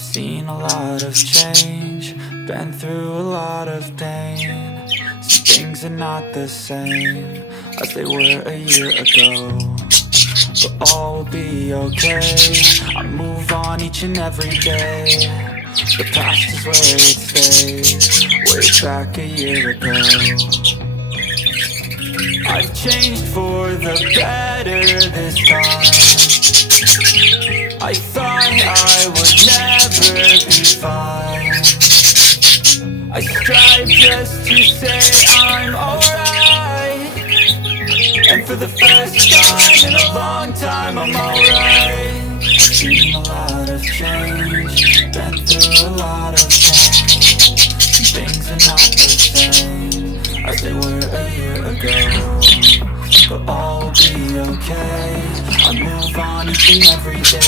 Seen a lot of change, been through a lot of pain. Some things are not the same as they were a year ago, but all will be okay. I move on each and every day. The past is where it stays, way back a year ago. I've changed for the better this time. I thought I would never be fine. I strive just to say I'm alright, and for the first time in a long time I'm alright. Seen a lot of change, been through a lot of pain. Things are not the same as they were a year ago, but all will be okay. I move on each and every day.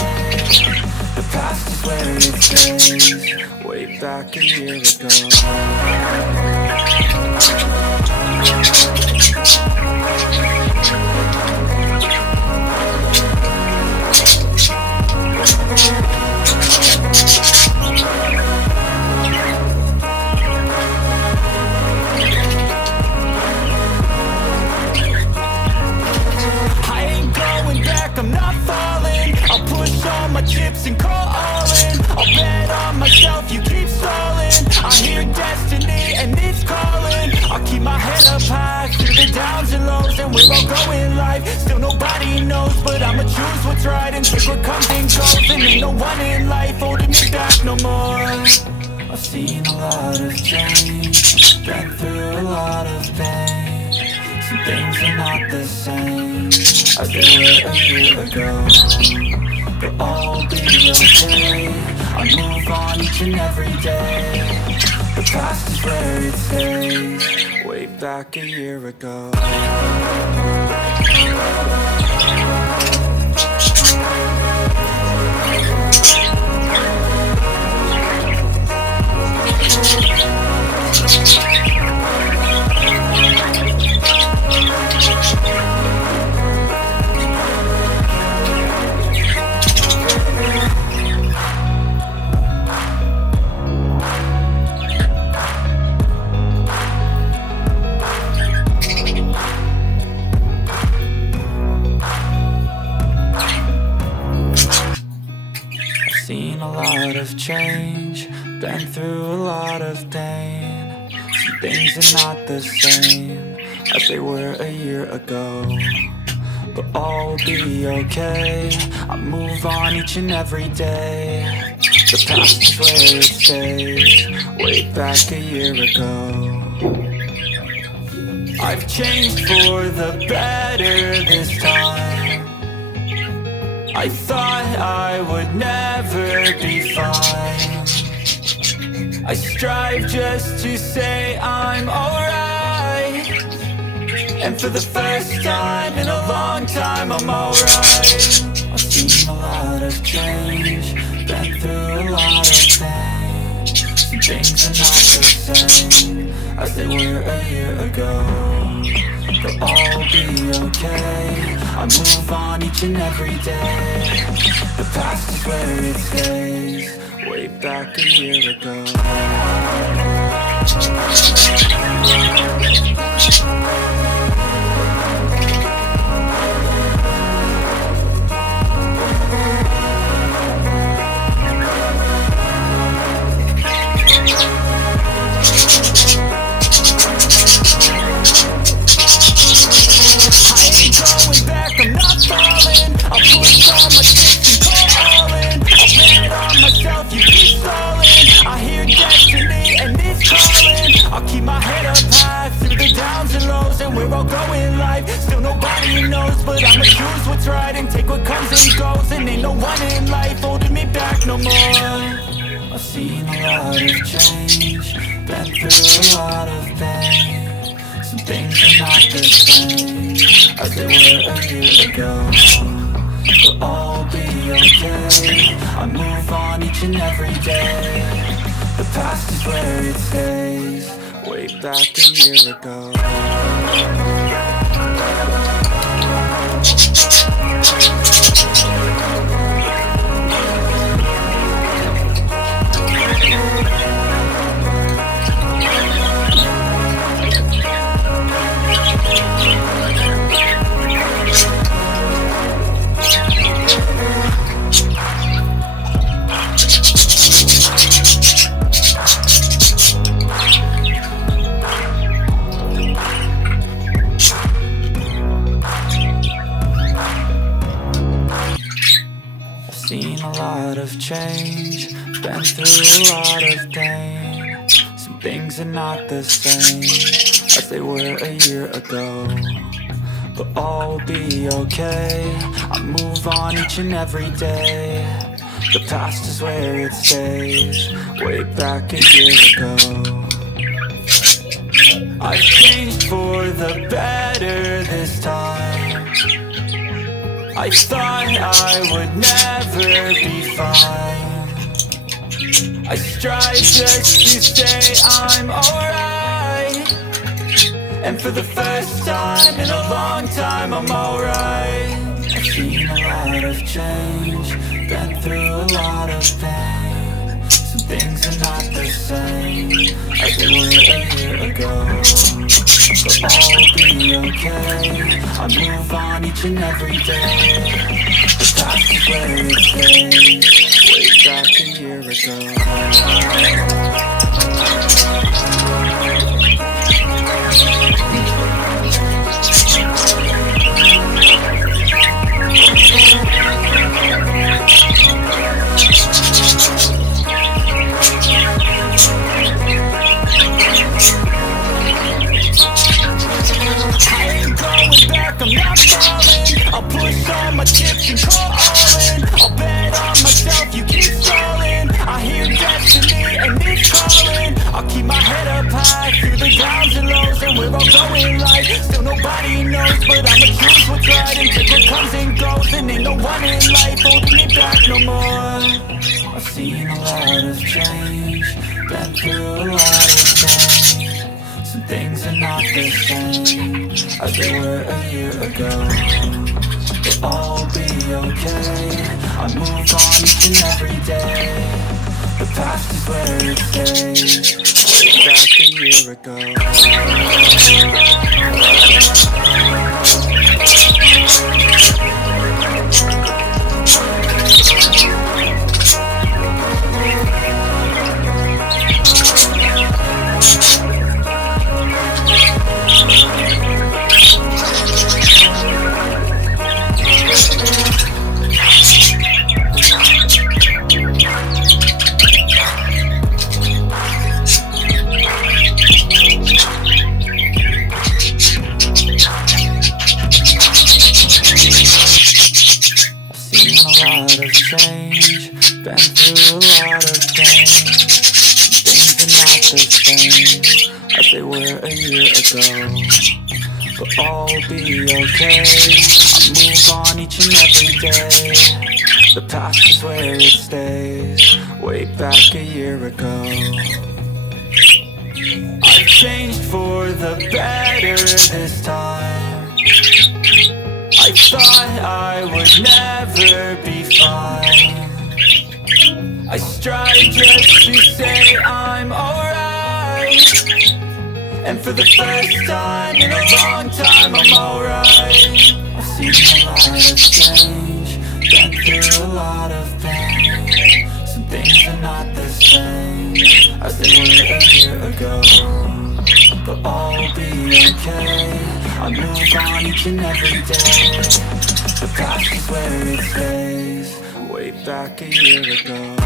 The past is where it stays, way back a year ago. I'm not falling, I'll push all my chips and call all in. I'll bet on myself, you keep stalling. I hear destiny and it's calling. I'll keep my head up high through the downs and lows, and we're all going life. Still nobody knows, but I'ma choose what's right and take what comes and goes. And ain't no one in life holding me back no more. I've seen a lot of change, been through a lot of pain. Some things are not the same as they were a year ago, but all will be okay. I move on each and every day. The past is where it stays, way back a year ago. Seen a lot of change, been through a lot of pain. Some things are not the same as they were a year ago, but all will be okay. I move on each and every day. The past is where it stays, way back a year ago. I've changed for the better this time. I thought I would never be fine. I strive just to say I'm alright, and for the first time in a long time I'm alright. I've seen a lot of change, been through a lot of pain. Some things are not the same as they were a year ago, but all will be okay. I move on each and every day. The past is where it stays, way back a year ago. I'm not falling, I'll push all my chips and call all in. I'll bet on myself, you keep stalling. I hear destiny and it's calling. I'll keep my head up high through the downs and lows, and we're all going life. Still nobody knows, but I'ma choose what's right and take what comes and goes. And ain't no one in life holding me back no more. I've seen a lot of change, been through a lot of pain. Some things are not the same as they were a year ago, but all will be okay. I move on each and every day. The past is where it stays, way back a year ago. of change, been through a lot of pain. Some things are not the same as they were a year ago, but all will be okay. I move on each and every day. The past is where it stays, way back a year ago. I've changed for the better this time. I thought I would never be fine. I strive just to say I'm alright, and for the first time in a long time I'm alright. I've seen a lot of change, been through a lot of pain. Some things are not the same as they were a year ago, but all will be okay. I move on each and every day. The past is where it stays, way back a year ago. I'm not falling, I'll push all my chips and call all in. I'll bet on myself, you keep stalling. I hear destiny and it's calling. I'll keep my head up high through the downs and lows, and we're all going right. Still nobody knows, but I'ma choose what's right and take what comes and goes. And ain't no one in life holding me back no more. I've seen a lot of change, been through a lot of pain. Some things are not the same as they were a year ago, but all will be okay. I move on each and every day. The past is where it stays, way back a year ago. Change, been through a lot of pain. Things are not the same as they were a year ago, but all will be okay. I move on each and every day. The past is where it stays, way back a year ago. I've changed for the better this time. I thought I would never be fine. I strive just to say I'm alright, and for the first time in a long time I'm alright. I've seen a lot of change, been through a lot of pain. Some things are not the same as they were a year ago, but all will be okay. I move on each and every day. The past is where it stays, way back a year ago.